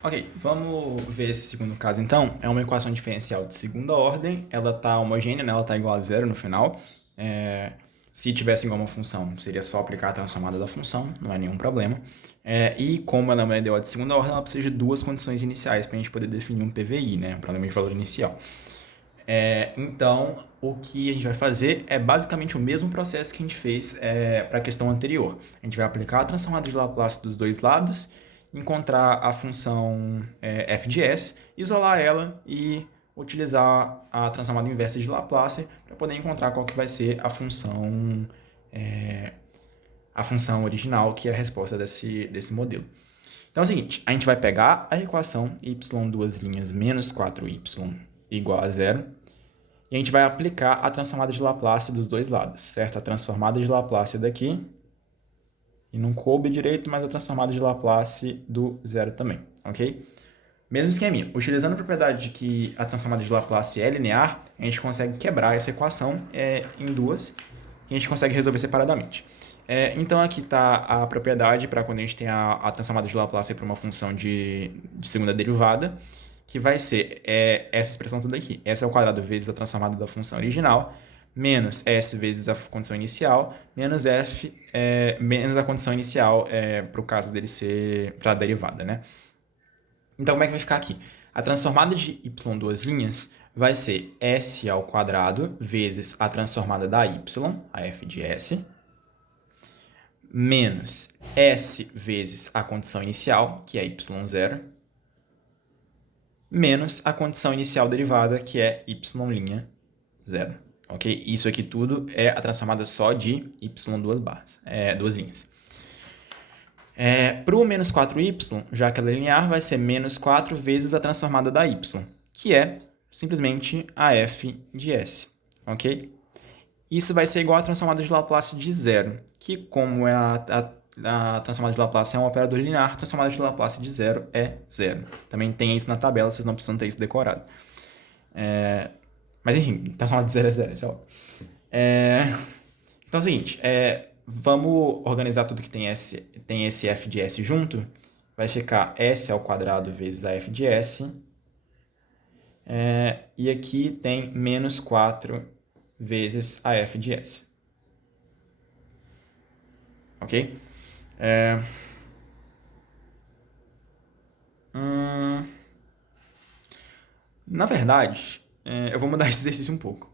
Ok, vamos ver esse segundo caso então. É uma equação diferencial de segunda ordem, ela está homogênea, né? Ela está igual a zero no final. Se tivesse igual a uma função, seria só aplicar a transformada da função, não é nenhum problema. E como ela é uma EDO de segunda ordem, ela precisa de duas condições iniciais para a gente poder definir um PVI, né? Um problema de valor inicial. Então, o que a gente vai fazer é basicamente o mesmo processo que a gente fez para a questão anterior. A gente vai aplicar a transformada de Laplace dos dois lados, encontrar a função f de s, isolar ela e utilizar a transformada inversa de Laplace para poder encontrar qual que vai ser a função original, que é a resposta desse modelo. Então é o seguinte, a gente vai pegar a equação y duas linhas menos 4y igual a zero, e a gente vai aplicar a transformada de Laplace dos dois lados, certo? A transformada de Laplace daqui, e não coube direito, mas a transformada de Laplace do zero também, ok? Mesmo esqueminha. Utilizando a propriedade de que a transformada de Laplace é linear, a gente consegue quebrar essa equação em duas, e a gente consegue resolver separadamente. Então aqui está a propriedade para quando a gente tem a transformada de Laplace para uma função de segunda derivada, que vai ser essa expressão toda aqui. S ao quadrado vezes a transformada da função original, menos S vezes a condição inicial, menos F, menos a condição inicial para o caso dele ser para a derivada, né? Então, como é que vai ficar aqui? A transformada de y duas linhas vai ser S ao quadrado vezes a transformada da y, a f de s, menos S vezes a condição inicial, que é y0, menos a condição inicial derivada, que é y'0. Ok? Isso aqui tudo é a transformada só de y duas linhas. Para o menos 4y, já que ela é linear, vai ser menos 4 vezes a transformada da y, que é simplesmente a f de s. Ok? Isso vai ser igual à transformada de Laplace de zero, que como a transformada de Laplace é um operador linear, a transformada de Laplace de zero é zero. Também tem isso na tabela, vocês não precisam ter isso decorado. Mas enfim, transformada de zero é zero, isso é óbvio. Então é o seguinte, vamos organizar tudo que tem esse f de s junto. Vai ficar s ao quadrado vezes a f de s. E aqui tem menos 4 vezes a f de s. Ok? Na verdade, eu vou mudar esse exercício um pouco.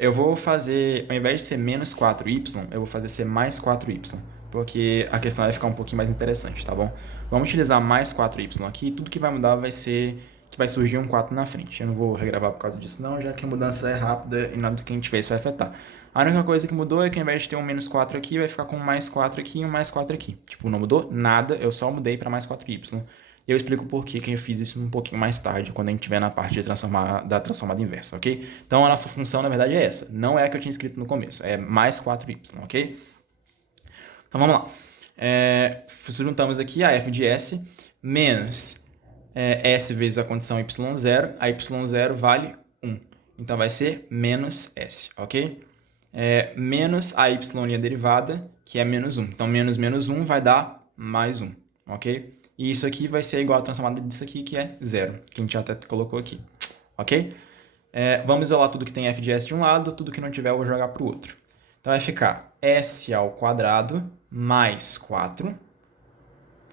Eu vou fazer, ao invés de ser menos 4y, eu vou fazer ser mais 4y, porque a questão vai ficar um pouquinho mais interessante, tá bom? Vamos utilizar mais 4y aqui, tudo que vai mudar vai ser que vai surgir um 4 na frente. Eu não vou regravar por causa disso não, já que a mudança é rápida e nada do que a gente fez vai afetar. A única coisa que mudou é que ao invés de ter um menos 4 aqui, vai ficar com um mais 4 aqui e um mais 4 aqui. Tipo, não mudou nada, eu só mudei para mais 4y. E eu explico por que eu fiz isso um pouquinho mais tarde, quando a gente estiver na parte de da transformada inversa, ok? Então a nossa função, na verdade, é essa. Não é a que eu tinha escrito no começo, é mais 4y, ok? Então vamos lá. Juntamos aqui a f de s menos s vezes a condição y0. A y0 vale 1. Então vai ser menos s, ok? Menos a y derivada, que é menos 1. Então menos menos 1 vai dar mais 1, ok? E isso aqui vai ser igual à transformada disso aqui, que é 0, que a gente já até colocou aqui, ok? Vamos isolar tudo que tem f de s de um lado, tudo que não tiver eu vou jogar para o outro. Então vai ficar s ao quadrado mais 4,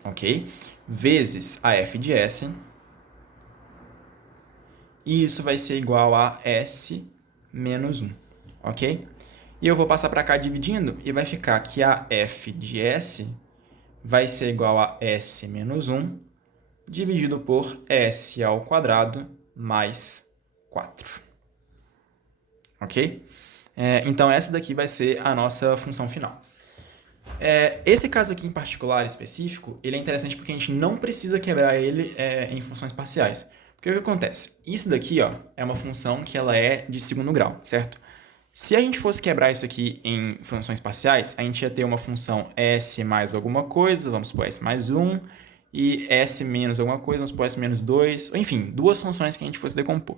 ok? Vezes a f de s. E isso vai ser igual a s menos 1, ok? E eu vou passar para cá dividindo e vai ficar que a f de s vai ser igual a s menos 1 dividido por s ao quadrado mais 4. Ok? Então, essa daqui vai ser a nossa função final. Esse caso aqui em particular, específico, ele é interessante porque a gente não precisa quebrar ele em funções parciais. Porque o que acontece? Isso daqui ó, é uma função que ela é de segundo grau, certo? Se a gente fosse quebrar isso aqui em funções parciais, a gente ia ter uma função s mais alguma coisa, vamos supor s mais 1, e s menos alguma coisa, vamos supor s menos 2, enfim, duas funções que a gente fosse decompor.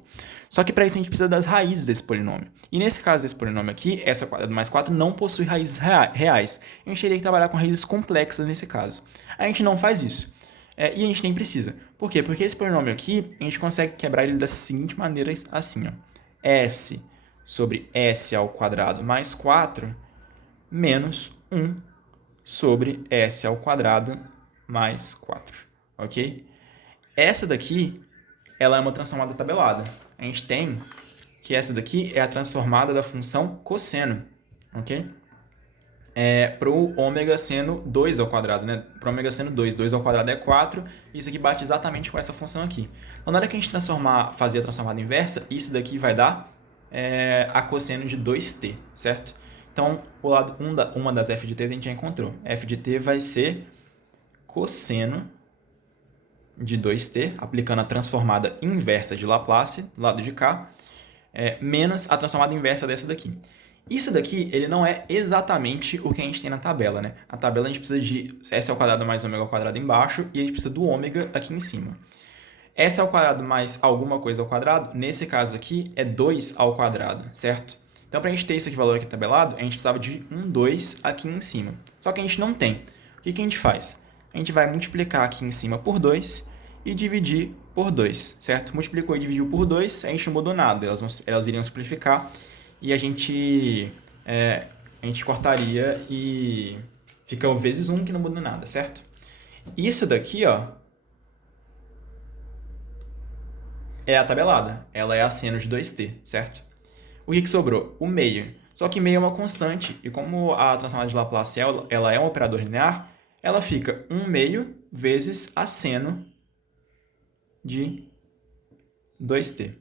Só que para isso a gente precisa das raízes desse polinômio. E nesse caso desse polinômio aqui, s ao quadrado mais 4 não possui raízes reais. A gente teria que trabalhar com raízes complexas nesse caso. A gente não faz isso. E a gente nem precisa. Por quê? Porque esse polinômio aqui, a gente consegue quebrar ele da seguinte maneira, assim, ó. S sobre S ao quadrado mais 4 menos 1 sobre S ao quadrado mais 4, ok? Essa daqui, ela é uma transformada tabelada. A gente tem que essa daqui é a transformada da função cosseno, ok? Para o ômega seno 2 ao quadrado, né? Para o ômega seno 2, 2 ao quadrado é 4, e isso aqui bate exatamente com essa função aqui. Então, na hora que a gente fazer a transformada inversa, isso daqui vai dar a cosseno de 2t, certo? Então, o lado uma das f de t a gente já encontrou. f de t vai ser cosseno de 2t, aplicando a transformada inversa de Laplace, do lado de cá, menos a transformada inversa dessa daqui. Isso daqui, ele não é exatamente o que a gente tem na tabela, né? A tabela a gente precisa de s ao quadrado mais ômega ao quadrado embaixo e a gente precisa do ômega aqui em cima. S ao quadrado mais alguma coisa ao quadrado, nesse caso aqui, é 2 ao quadrado, certo? Então, para a gente ter esse aqui valor aqui tabelado, a gente precisava de 2 aqui em cima. Só que a gente não tem. O que a gente faz? A gente vai multiplicar aqui em cima por 2 e dividir por 2, certo? Multiplicou e dividiu por 2, a gente não mudou nada. Elas iriam simplificar e a gente cortaria e fica o vezes 1 que não muda nada, certo? Isso daqui, ó, é a tabelada. Ela é a seno de 2t, certo? O que sobrou? O meio. Só que meio é uma constante, e como a transformada de Laplace ela é um operador linear, ela fica 1 meio vezes a seno de 2t,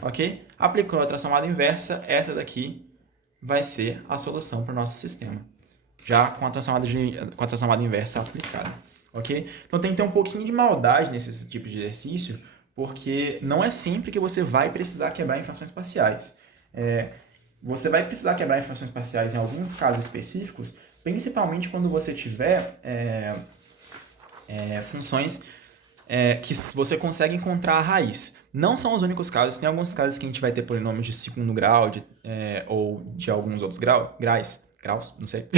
ok? Aplicando a transformada inversa, essa daqui vai ser a solução para o nosso sistema, já com a transformada inversa aplicada, ok? Então tem que ter um pouquinho de maldade nesse tipo de exercício, porque não é sempre que você vai precisar quebrar em frações parciais. Você vai precisar quebrar em frações parciais em alguns casos específicos, principalmente quando você tiver funções que você consegue encontrar a raiz. Não são os únicos casos, tem alguns casos que a gente vai ter polinômios de segundo grau ou de alguns outros graus, não sei,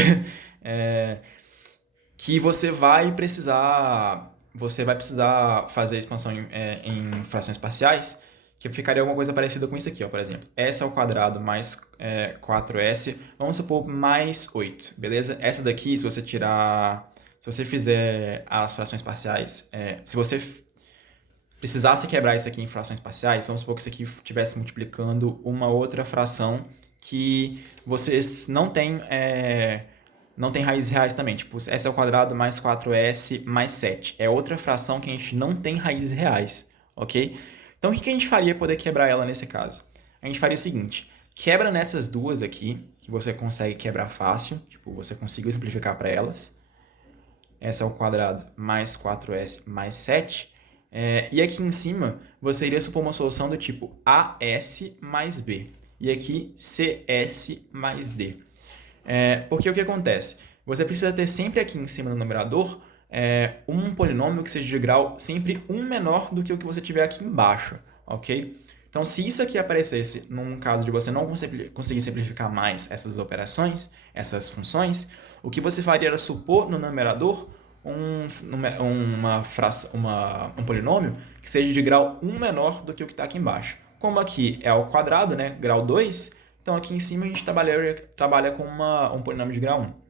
que você vai precisar fazer a expansão em frações parciais, que ficaria alguma coisa parecida com isso aqui, ó, por exemplo. S ao quadrado mais 4s, vamos supor, mais 8, beleza? Essa daqui, se você fizer as frações parciais, se você precisasse quebrar isso aqui em frações parciais, vamos supor que isso aqui estivesse multiplicando uma outra fração que vocês não têm raízes reais também, tipo s ao quadrado mais 4s mais 7. É outra fração que a gente não tem raízes reais, ok? Então, o que a gente faria para poder quebrar ela nesse caso? A gente faria o seguinte, quebra nessas duas aqui, que você consegue quebrar fácil, tipo, você conseguiu simplificar para elas. S ao quadrado mais 4s mais 7. E aqui em cima, você iria supor uma solução do tipo AS mais B. E aqui CS mais D. Porque o que acontece? Você precisa ter sempre aqui em cima no numerador um polinômio que seja de grau sempre um menor do que o que você tiver aqui embaixo, ok? Então, se isso aqui aparecesse num caso de você não conseguir simplificar mais essas operações, essas funções, o que você faria era supor no numerador um polinômio que seja de grau 1 menor do que o que está aqui embaixo. Como aqui é ao quadrado, né, grau 2, então aqui em cima a gente trabalha com um polinômio de grau 1.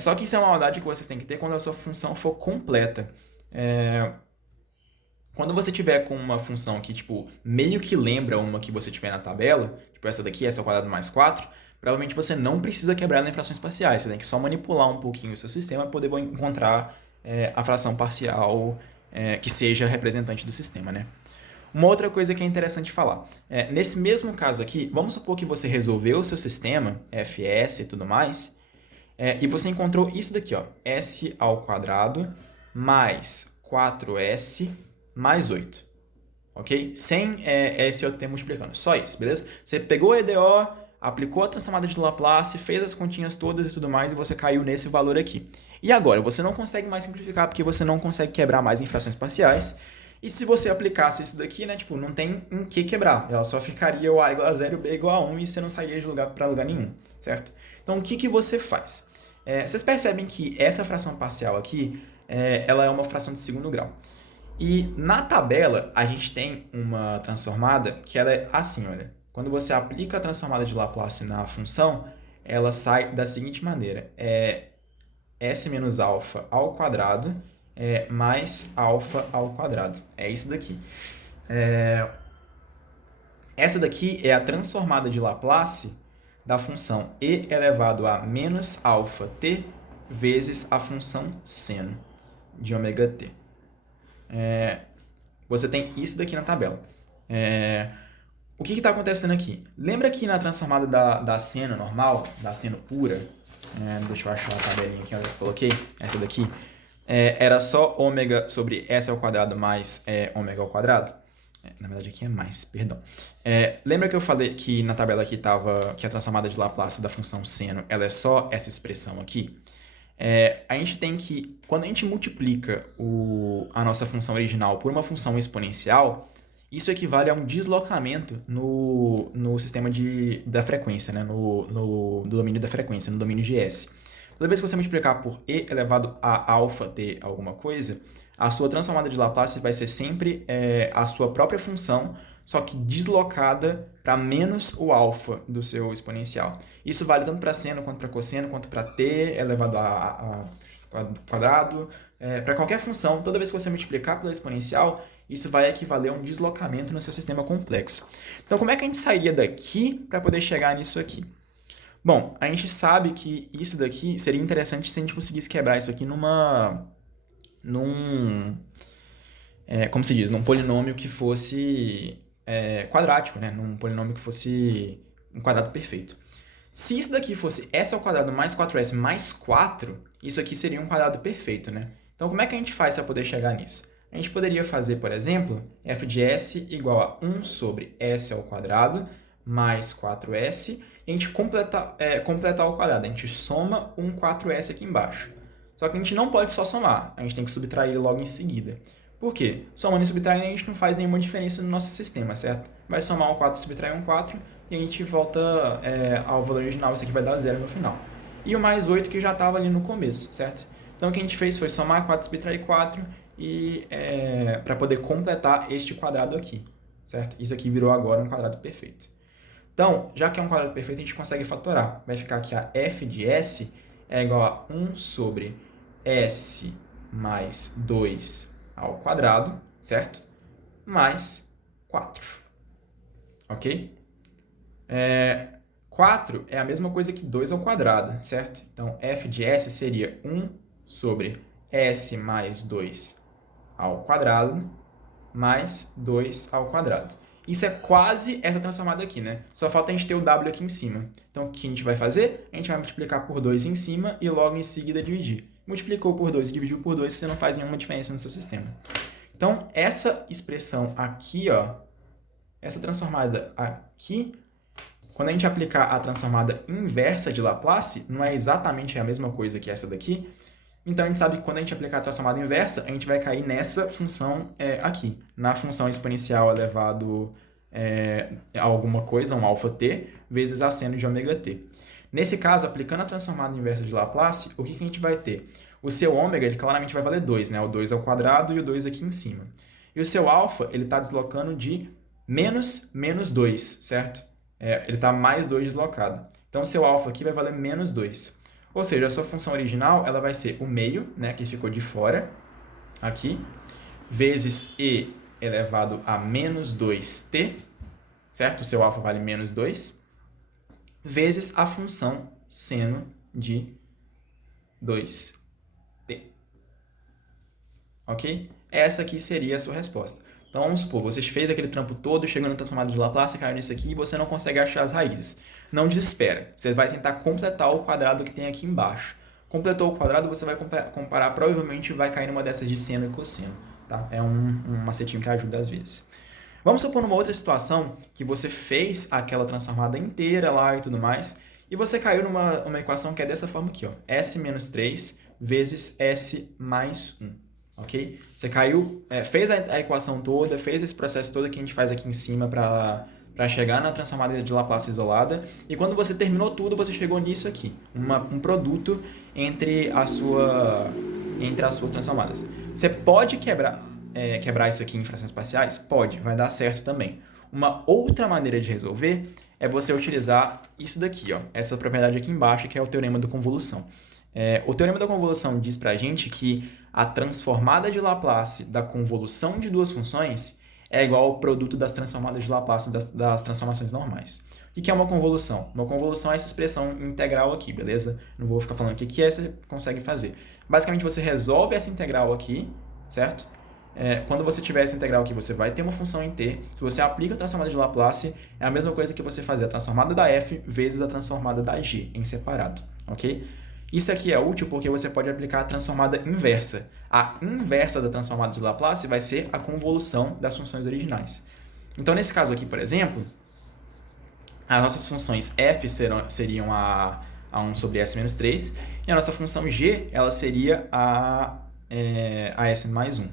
Só que isso é uma maldade que vocês têm que ter quando a sua função for completa. Quando você tiver com uma função que tipo, meio que lembra uma que você tiver na tabela, tipo essa daqui, S ao quadrado mais 4, provavelmente você não precisa quebrar ela em frações parciais. Você tem que só manipular um pouquinho o seu sistema para poder encontrar a fração parcial que seja representante do sistema, né? Uma outra coisa que é interessante falar. Nesse mesmo caso aqui, vamos supor que você resolveu o seu sistema, FS e tudo mais, e você encontrou isso daqui, ó, S ao quadrado mais 4S mais 8. Ok? Sem esse outro termo multiplicando. Só isso, beleza? Você pegou a EDO, aplicou a transformada de Laplace, fez as continhas todas e tudo mais, e você caiu nesse valor aqui. E agora, você não consegue mais simplificar porque você não consegue quebrar mais em frações parciais. E se você aplicasse isso daqui, né, tipo, não tem em que quebrar. Ela só ficaria o A igual a 0 e o B igual a 1 e você não sairia de lugar para lugar nenhum, certo? Então, o que você faz? Vocês percebem que essa fração parcial aqui, ela é uma fração de segundo grau. E na tabela, a gente tem uma transformada que ela é assim, olha. Quando você aplica a transformada de Laplace na função, ela sai da seguinte maneira. S menos alfa ao quadrado mais alfa ao quadrado. É isso daqui. Essa daqui é a transformada de Laplace da função e elevado a menos alfa t vezes a função seno de ômega t. Você tem isso daqui na tabela. O que está acontecendo aqui? Lembra que na transformada da seno normal, da seno pura, deixa eu achar a tabelinha aqui onde eu coloquei, essa daqui, era só ômega sobre s ao quadrado mais ômega ao quadrado? Na verdade aqui é mais, perdão. Lembra que eu falei que na tabela aqui estava que a transformada de Laplace da função seno ela é só essa expressão aqui? A gente tem que, quando a gente multiplica a nossa função original por uma função exponencial, isso equivale a um deslocamento no sistema da frequência, né? no domínio da frequência, no domínio de S. Toda vez que você multiplicar por e elevado a alfa t alguma coisa, a sua transformada de Laplace vai ser sempre a sua própria função, só que deslocada para menos o alfa do seu exponencial. Isso vale tanto para seno, quanto para cosseno, quanto para t elevado a quadrado. Para qualquer função, toda vez que você multiplicar pela exponencial, isso vai equivaler a um deslocamento no seu sistema complexo. Então, como é que a gente sairia daqui para poder chegar nisso aqui? Bom, a gente sabe que isso daqui seria interessante se a gente conseguisse quebrar isso aqui como se diz, num polinômio que fosse quadrático, né? Num polinômio que fosse um quadrado perfeito. Se isso daqui fosse s ao quadrado mais 4s mais 4, isso aqui seria um quadrado perfeito, né? Então, como é que a gente faz para poder chegar nisso? A gente poderia fazer, por exemplo, f de s igual a 1 sobre s ao quadrado mais 4s, e a gente completar ao quadrado. A gente soma um 4s aqui embaixo. Só que a gente não pode só somar, a gente tem que subtrair logo em seguida. Por quê? Somando e subtraindo a gente não faz nenhuma diferença no nosso sistema, certo? Vai somar um 4 e subtrair um 4 e a gente volta ao valor original, isso aqui vai dar 0 no final. E o mais 8 que já estava ali no começo, certo? Então o que a gente fez foi somar 4 e subtrair 4 para poder completar este quadrado aqui, certo? Isso aqui virou agora um quadrado perfeito. Então, já que é um quadrado perfeito, a gente consegue fatorar. Vai ficar aqui a f de s é igual a 1 sobre s mais 2 ao quadrado, certo? Mais 4. Ok? 4 é a mesma coisa que 2 ao quadrado, certo? Então, f de s seria 1 sobre s mais 2 ao quadrado mais 2 ao quadrado. Isso é quase essa transformada aqui, né? Só falta a gente ter o w aqui em cima. Então, o que a gente vai fazer? A gente vai multiplicar por 2 em cima e logo em seguida dividir. Multiplicou por 2 e dividiu por 2, você não faz nenhuma diferença no seu sistema. Então, essa expressão aqui, ó, essa transformada aqui, quando a gente aplicar a transformada inversa de Laplace, não é exatamente a mesma coisa que essa daqui. Então, a gente sabe que quando a gente aplicar a transformada inversa, a gente vai cair nessa função aqui, na função exponencial elevado a alguma coisa, um alfa t, vezes a seno de ômega t. Nesse caso, aplicando a transformada inversa de Laplace, o que a gente vai ter? O seu ômega, ele claramente vai valer 2, né? O 2 ao quadrado e o 2 aqui em cima. E o seu alfa, ele está deslocando de menos 2, certo? Ele está mais 2 deslocado. Então, o seu alfa aqui vai valer menos 2. Ou seja, a sua função original ela vai ser o meio, né, que ficou de fora, aqui, vezes e elevado a menos 2t, certo? O seu alfa vale menos 2, vezes a função seno de 2t. Ok? Essa aqui seria a sua resposta. Então, vamos supor, você fez aquele trampo todo, chegou na transformada de Laplace, caiu nisso aqui e você não consegue achar as raízes. Não desespera. Você vai tentar completar o quadrado que tem aqui embaixo. Completou o quadrado, você vai comparar, provavelmente vai cair numa dessas de seno e cosseno. Tá? É um macetinho que ajuda às vezes. Vamos supor numa outra situação que você fez aquela transformada inteira lá e tudo mais, e você caiu numa equação que é dessa forma aqui, ó, s menos 3 vezes s mais 1. Ok? Você caiu, fez a equação toda, fez esse processo todo que a gente faz aqui em cima para chegar na transformada de Laplace isolada, e quando você terminou tudo, você chegou nisso aqui, um produto entre a sua entre as suas transformadas. Você pode quebrar isso aqui em frações parciais? Pode, vai dar certo também. Uma outra maneira de resolver é você utilizar isso daqui, ó, essa propriedade aqui embaixo, que é o teorema da convolução. O teorema da convolução diz pra gente que a transformada de Laplace da convolução de duas funções é igual ao produto das transformadas de Laplace das transformações normais. O que é uma convolução? Uma convolução é essa expressão integral aqui, beleza? Não vou ficar falando o que é, você consegue fazer. Basicamente, você resolve essa integral aqui, certo? Quando você tiver essa integral aqui, você vai ter uma função em t. Se você aplica a transformada de Laplace, é a mesma coisa que você fazer a transformada da f vezes a transformada da g, em separado, ok? Isso aqui é útil porque você pode aplicar a transformada inversa. A inversa da transformada de Laplace vai ser a convolução das funções originais. Então, nesse caso aqui, por exemplo, as nossas funções f seriam a 1 sobre s menos 3, e a nossa função g ela seria a s mais 1.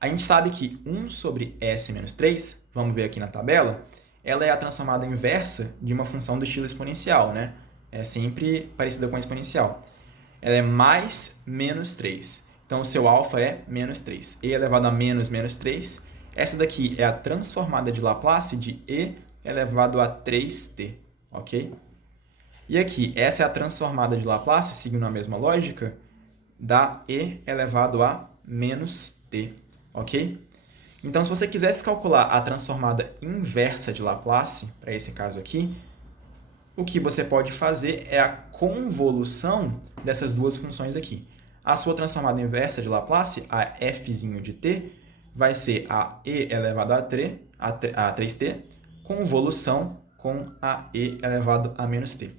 A gente sabe que 1 sobre s menos 3, vamos ver aqui na tabela, ela é a transformada inversa de uma função do estilo exponencial, né? É sempre parecida com a exponencial. Ela é mais menos 3. Então, o seu alfa é menos 3. E elevado a menos 3. Essa daqui é a transformada de Laplace de e elevado a 3t, ok? E aqui, essa é a transformada de Laplace, seguindo a mesma lógica, da e elevado a menos t, ok? Então, se você quisesse calcular a transformada inversa de Laplace, para esse caso aqui, o que você pode fazer é a convolução dessas duas funções aqui. A sua transformada inversa de Laplace, a fzinho de t, vai ser a e elevado a 3t, convolução com a e elevado a menos t.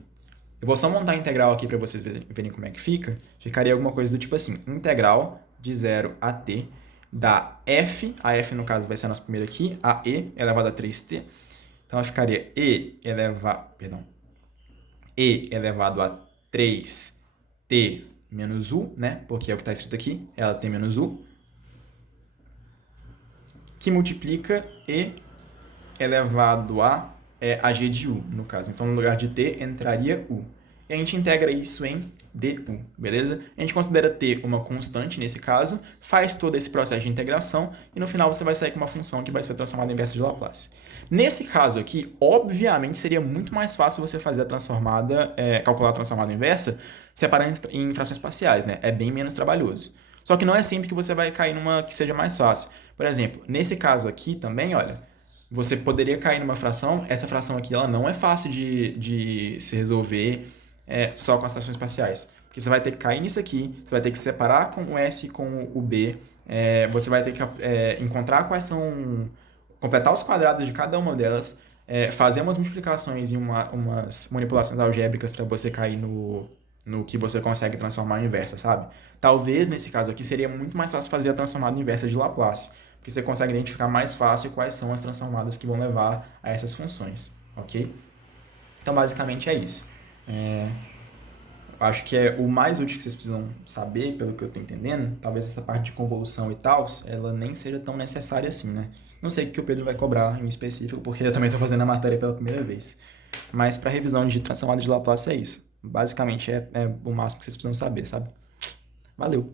Eu vou só montar a integral aqui para vocês verem como é que fica. Ficaria alguma coisa do tipo assim, integral de 0 a t da f, a f no caso vai ser a nossa primeira aqui, a e elevado a 3t. Então, ficaria e elevado a 3t menos u, né? Porque é o que está escrito aqui, ela tem menos u, que multiplica e elevado a g de u, no caso. Então, no lugar de t, entraria u. E a gente integra isso em du, beleza? A gente considera t uma constante nesse caso, faz todo esse processo de integração e no final você vai sair com uma função que vai ser transformada inversa de Laplace. Nesse caso aqui, obviamente, seria muito mais fácil você fazer a transformada, calcular a transformada inversa separando em frações parciais, né? É bem menos trabalhoso. Só que não é sempre que você vai cair numa que seja mais fácil. Por exemplo, nesse caso aqui também, olha, você poderia cair numa fração, essa fração aqui ela não é fácil de se resolver só com as frações parciais. Porque você vai ter que cair nisso aqui, você vai ter que separar com o S e com o B, você vai ter que encontrar quais são... completar os quadrados de cada uma delas, fazer umas multiplicações e umas manipulações algébricas para você cair no que você consegue transformar em inversa, sabe? Talvez, nesse caso aqui, seria muito mais fácil fazer a transformada inversa de Laplace, porque você consegue identificar mais fácil quais são as transformadas que vão levar a essas funções, ok? Então, basicamente, é isso. Acho que é o mais útil que vocês precisam saber, pelo que eu estou entendendo. Talvez essa parte de convolução e tal, ela nem seja tão necessária assim, né? Não sei o que o Pedro vai cobrar em específico, porque eu também estou fazendo a matéria pela primeira vez. Mas para revisão de transformada de Laplace é isso. Basicamente é o máximo que vocês precisam saber, sabe? Valeu!